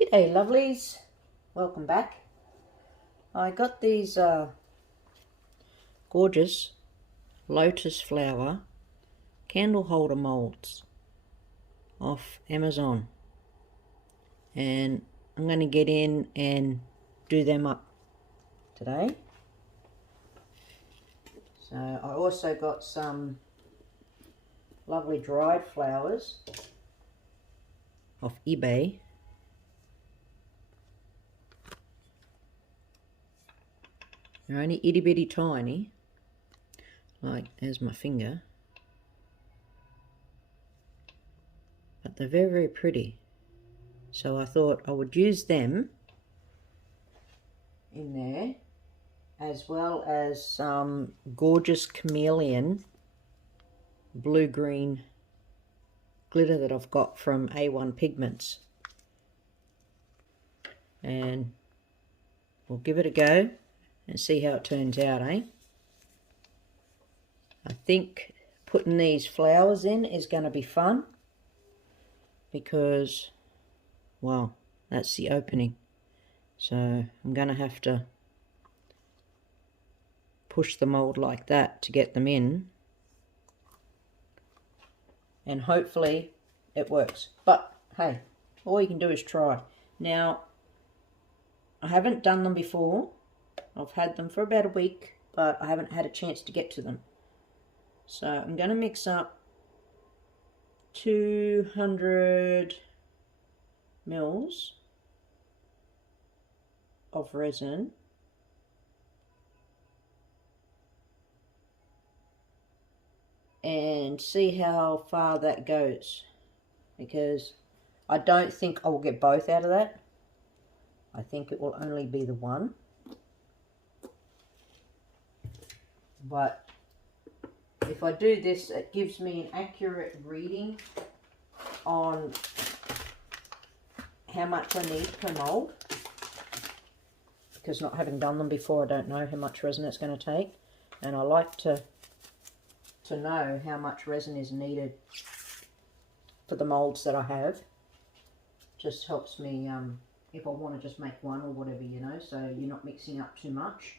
G'day lovelies, welcome back. I got these gorgeous lotus flower candle holder molds off Amazon, and I'm going to get in and do them up today. So I also got some lovely dried flowers off eBay. They're only itty bitty tiny, like as my finger, but they're very, very pretty. So I thought I would use them in there, as well as some gorgeous chameleon blue-green glitter that I've got from A1 Pigments. And we'll give it a go and see how it turns out, eh? I think putting these flowers in is going to be fun because, well, that's the opening. So I'm going to have to push the mold like that to get them in, and hopefully it works. But hey, all you can do is try. Now, I haven't done them before. I've had them for about a week, but I haven't had a chance to get to them. So I'm going to mix up 200 mils of resin and see how far that goes, because I don't think I will get both out of that. I think it will only be the one. But if I do this, it gives me an accurate reading on how much I need per mold, because not having done them before, I don't know how much resin it's going to take, and I like to know how much resin is needed for the molds that I have. Just helps me if I want to just make one or whatever, you know, so you're not mixing up too much.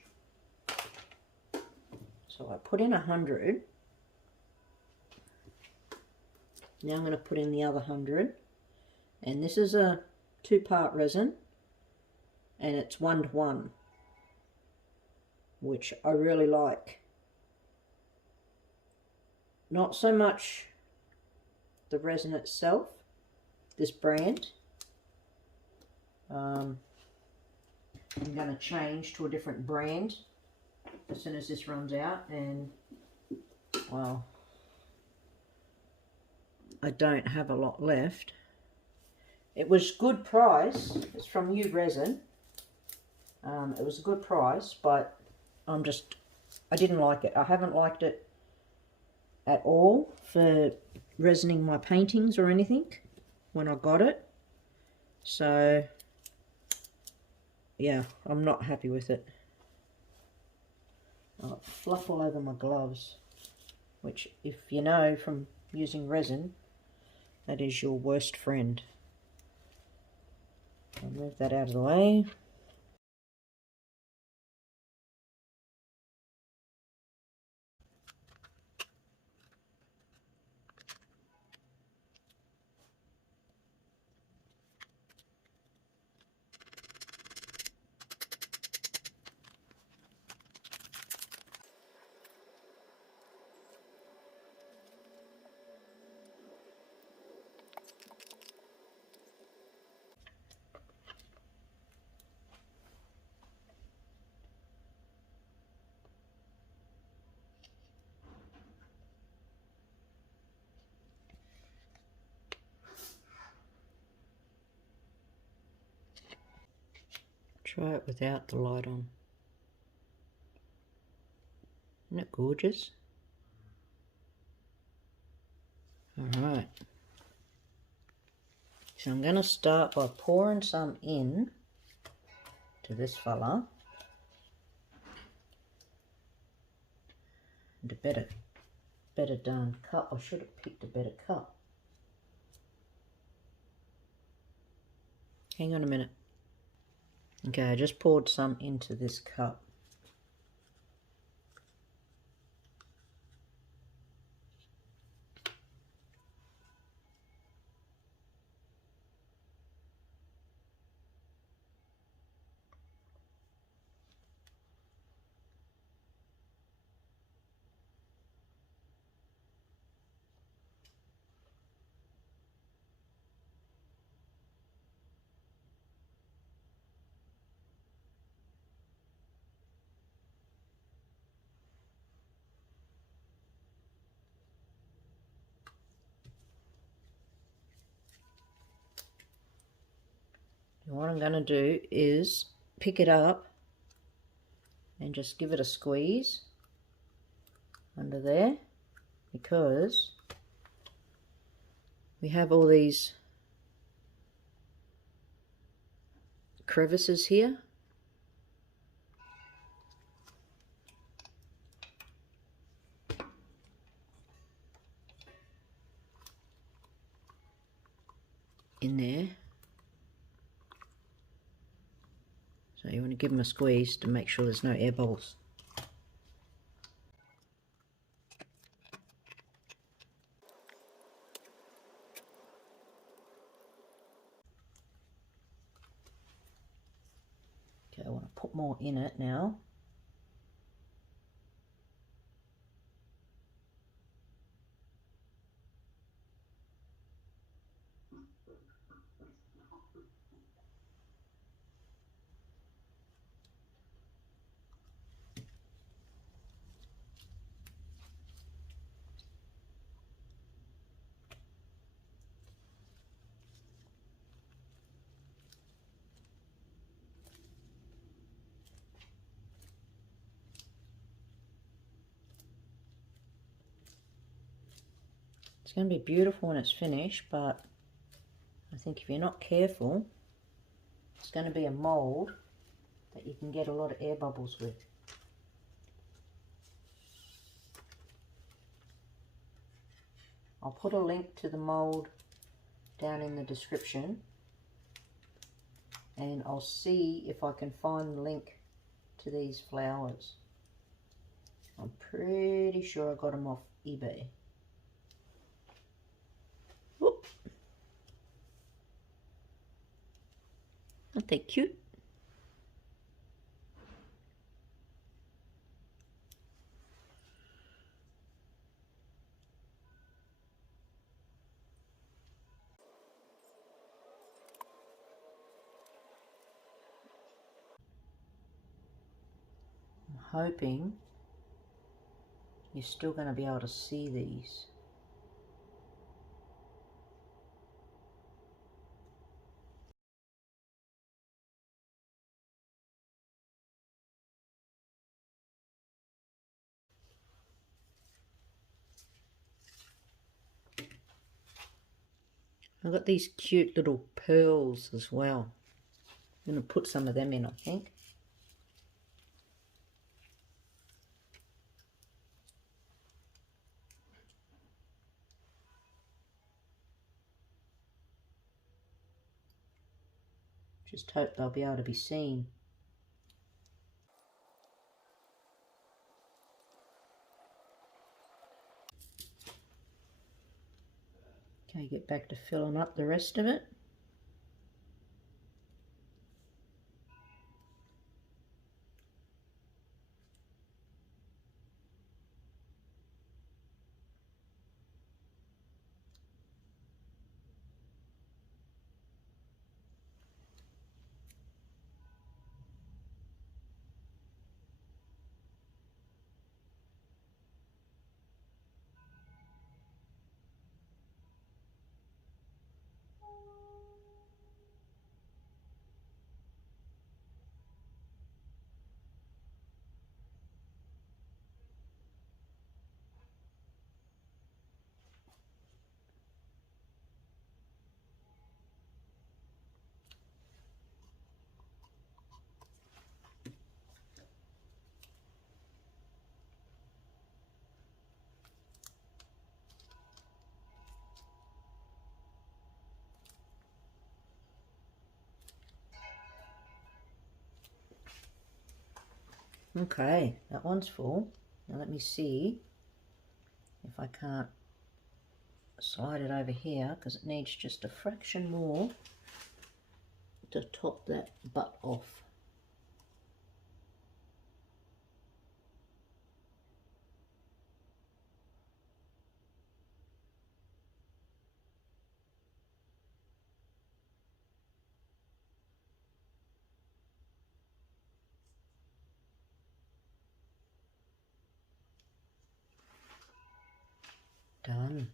So I put in 100. Now I'm going to put in the other 100, and this is a 2-part resin, and it's 1:1, which I really like. Not so much the resin itself, this brand. I'm going to change to a different brand as soon as this runs out, and well, I don't have a lot left. It was good price. It's from U Resin. It was a good price, but I didn't like it. I haven't liked it at all for resining my paintings or anything when I got it. So yeah, I'm not happy with it. Oh, fluff all over my gloves, which, if you know from using resin, that is your worst friend. I'll move that out of the way. Try it without the light on. Isn't it gorgeous? Alright. So I'm going to start by pouring some in to this fella. And a better darn cup. I should have picked a better cup. Hang on a minute. Okay, I just poured some into this cup. And what I'm going to do is pick it up and just give it a squeeze under there, because we have all these crevices here. In there. So you want to give them a squeeze to make sure there's no air bubbles. Okay, I want to put more in it now. It's going to be beautiful when it's finished, but I think if you're not careful, it's going to be a mould that you can get a lot of air bubbles with. I'll put a link to the mould down in the description, and I'll see if I can find the link to these flowers. I'm pretty sure I got them off eBay. Whoop. Aren't they cute? I'm hoping you're still going to be able to see these. I've got these cute little pearls as well. I'm going to put some of them in, I think. Just hope they'll be able to be seen. Okay, get back to filling up the rest of it. Okay, that one's full. Now let me see if I can't slide it over here, because it needs just a fraction more to top that butt off. Done.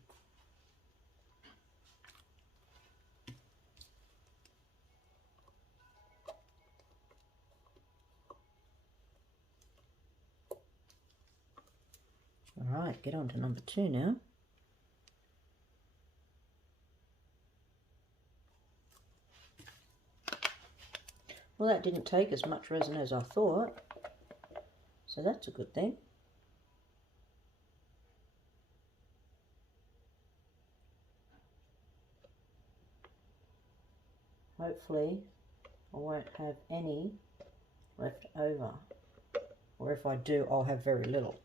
All right, get on to number 2 now. Well, that didn't take as much resin as I thought, so that's a good thing. Hopefully I won't have any left over, or if I do, I'll have very little.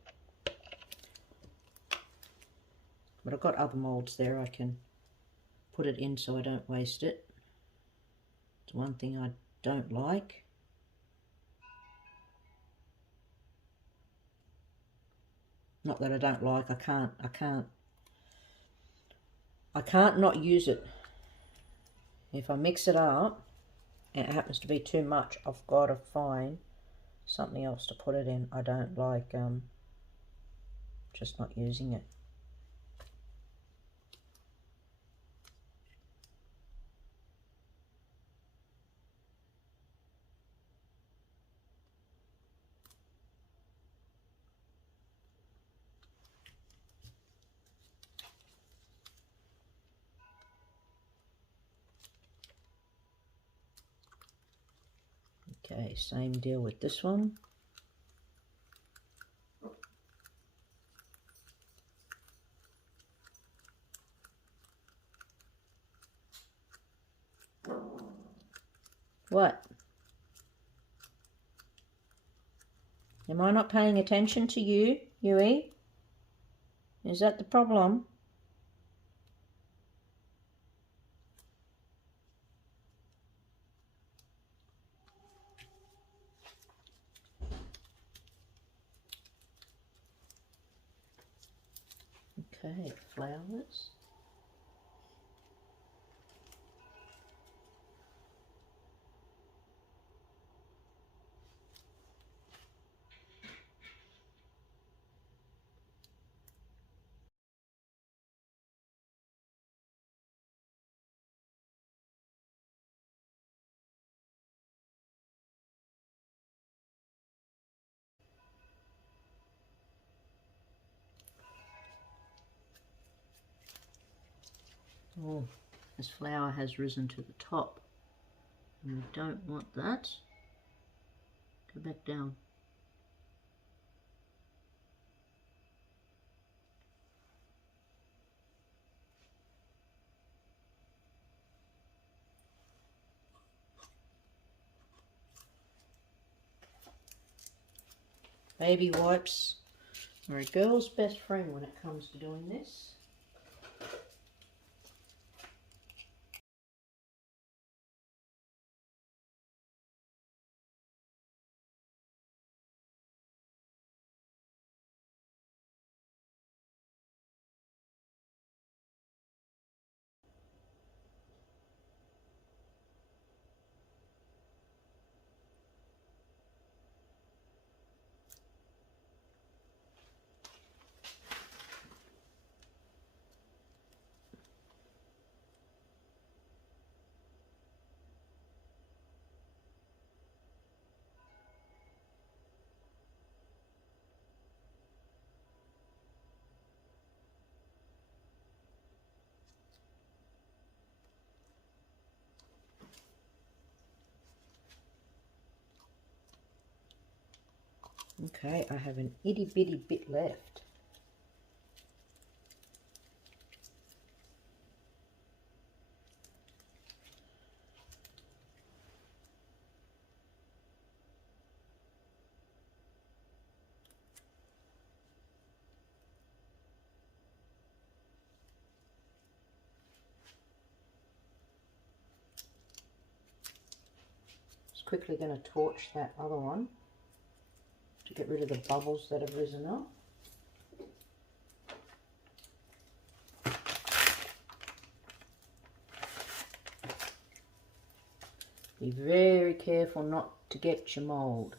But I've got other molds there, I can put it in so I don't waste it. It's one thing I don't like. Not that I don't like, I can't not use it. If I mix it up and it happens to be too much, I've got to find something else to put it in. I don't like just not using it. Okay, same deal with this one. What? Am I not paying attention to you, Yui? Is that the problem? Okay, flowers. Oh, this flower has risen to the top. And we don't want that. Go back down. Baby wipes are a girl's best friend when it comes to doing this. Okay, I have an itty bitty bit left. quickly going to torch that other one to get rid of the bubbles that have risen up. Be very careful not to get your mould.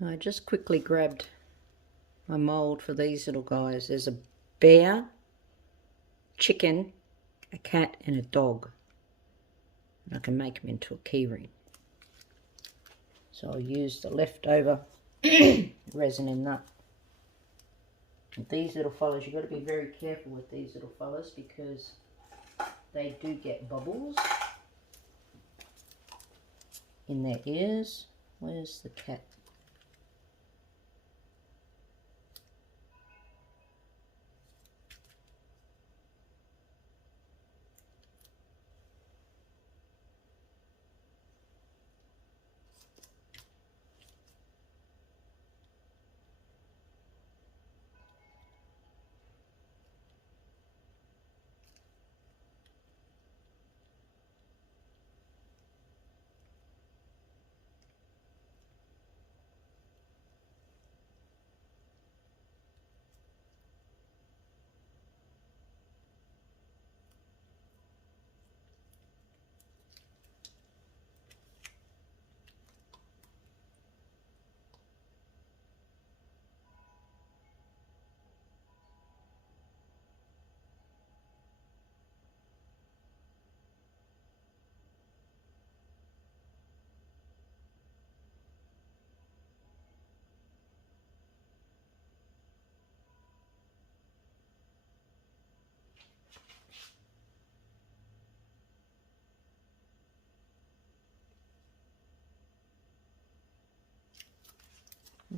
I just quickly grabbed my mould for these little guys. There's a bear, chicken, a cat and a dog. And I can make them into a keyring. So I'll use the leftover resin in that. And these little fellas, you've got to be very careful with these little fellas because they do get bubbles in their ears. Where's the cat?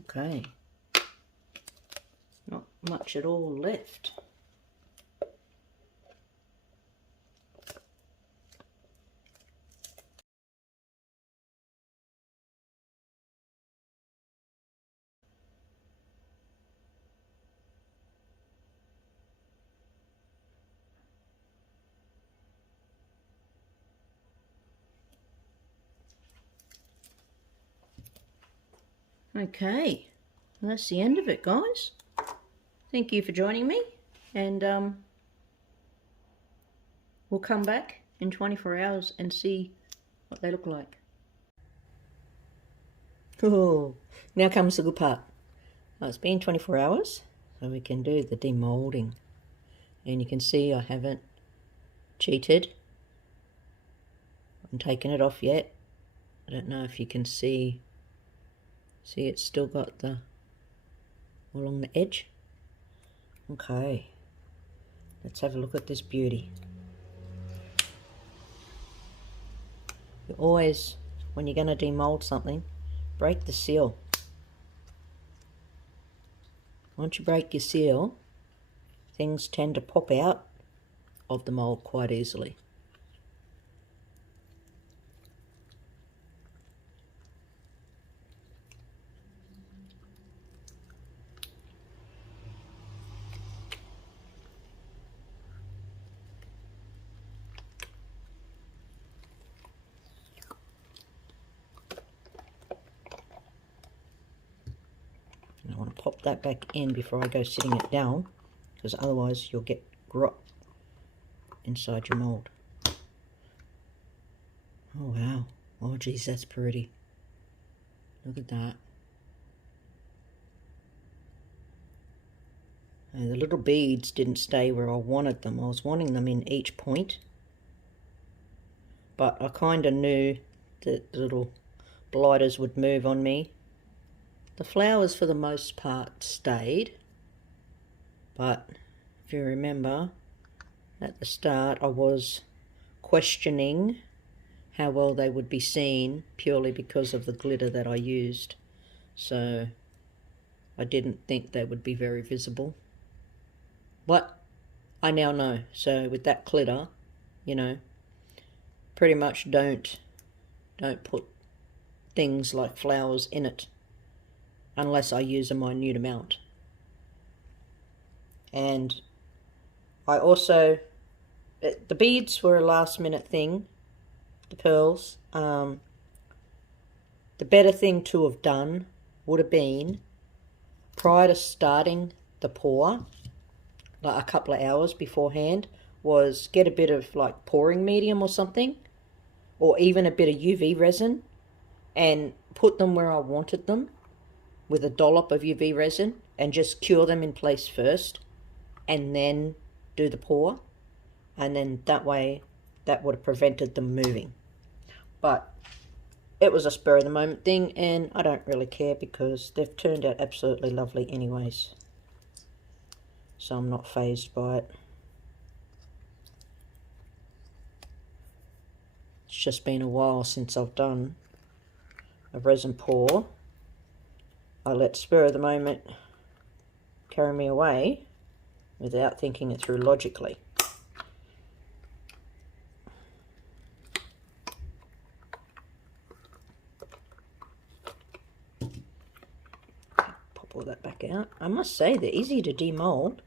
Okay, not much at all left. Okay, that's the end of it, guys. Thank you for joining me, and we'll come back in 24 hours and see what they look like. Oh, now comes the good part. Oh, it's been 24 hours, so we can do the demoulding. And you can see I haven't cheated. I haven't taken it off yet. I don't know if you can see. See, it's still got the along the edge. Okay, let's have a look at this beauty. You always, when you're going to demold something, break the seal. Once you break your seal, things tend to pop out of the mold quite easily. I want to pop that back in before I go sitting it down, because otherwise you'll get grot inside your mold. Oh wow, oh geez, that's pretty. Look at that. And the little beads didn't stay where I wanted them. I was wanting them in each point, but I kind of knew that the little blighters would move on me. The flowers for the most part stayed, but if you remember at the start I was questioning how well they would be seen purely because of the glitter that I used. So I didn't think they would be very visible. But I now know. So with that glitter, you know, pretty much don't put things like flowers in it unless I use a minute amount. And I also, the beads were a last minute thing, the pearls. The better thing to have done would have been, prior to starting the pour, like a couple of hours beforehand, was get a bit of like pouring medium or something, or even a bit of UV resin, and put them where I wanted them with a dollop of UV resin, and just cure them in place first and then do the pour, and then that way that would have prevented them moving. But it was a spur of the moment thing, and I don't really care because they've turned out absolutely lovely anyways, so I'm not fazed by it. It's just been a while since I've done a resin pour. I let spur of the moment carry me away without thinking it through logically. Pop all that back out. I must say they're easy to demold.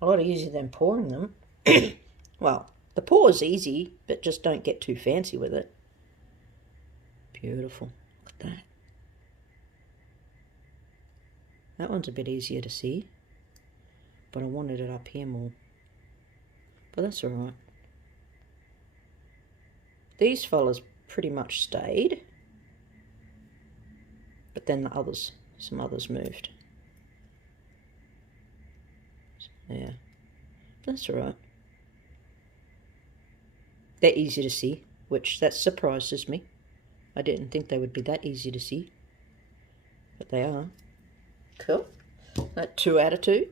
A lot easier than pouring them. Well, the pour is easy, but just don't get too fancy with it. Beautiful. Look at that. That one's a bit easier to see, but I wanted it up here more. But that's alright. These fellas pretty much stayed, but then the others, some others moved. Yeah, that's alright. They're easy to see, which that surprises me. I didn't think they would be that easy to see, but they are. Cool. That 2 out of 2.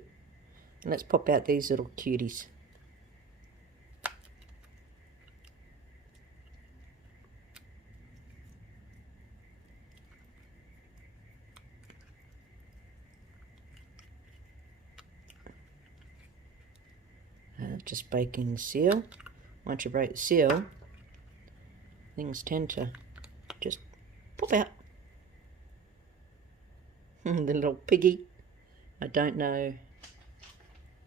And let's pop out these little cuties. Just breaking the seal. Once you break the seal, things tend to just pop out. The little piggy. I don't know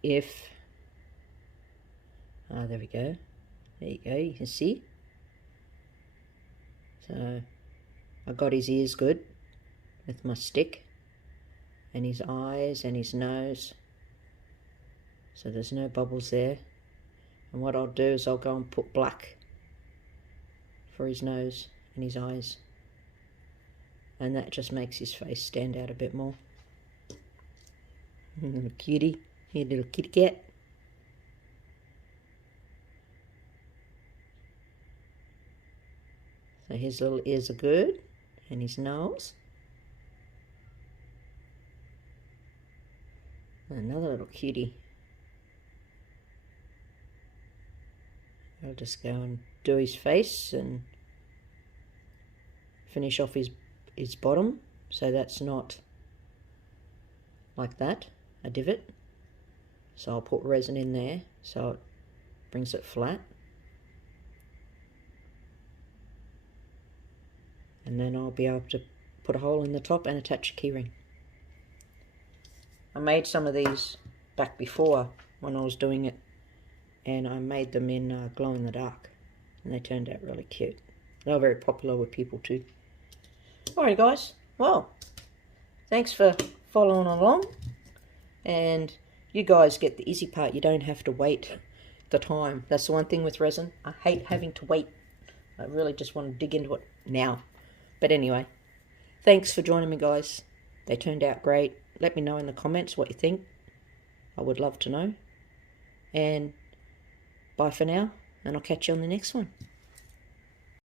if... Ah, there we go. There you go, you can see. So, I got his ears good with my stick, and his eyes and his nose. So there's no bubbles there. And what I'll do is I'll go and put black for his nose and his eyes. And that just makes his face stand out a bit more. Little cutie. Here, little kitty cat. So his little ears are good. And his nose. Another little cutie. I'll just go and do his face and finish off his bottom, so that's not like that, a divot. So I'll put resin in there so it brings it flat. And then I'll be able to put a hole in the top and attach a keyring. I made some of these back before when I was doing it, and I made them in glow in the dark, and they turned out really cute. They were very popular with people too. Alright guys, well, thanks for following along, and you guys get the easy part. You don't have to wait the time. That's the one thing with resin. I hate having to wait. I really just want to dig into it now. But anyway, thanks for joining me guys. They turned out great. Let me know in the comments what you think. I would love to know. And bye for now, and I'll catch you on the next one.